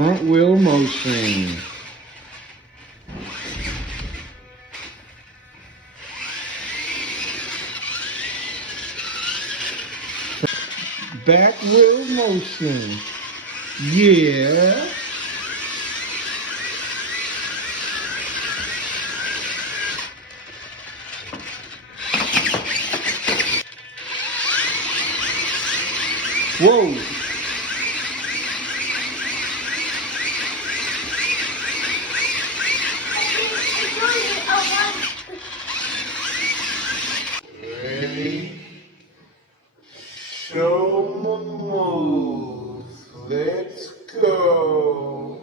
front wheel motion. Back wheel motion. Yeah. Whoa. Ready? Show 'em the moves. Let's go.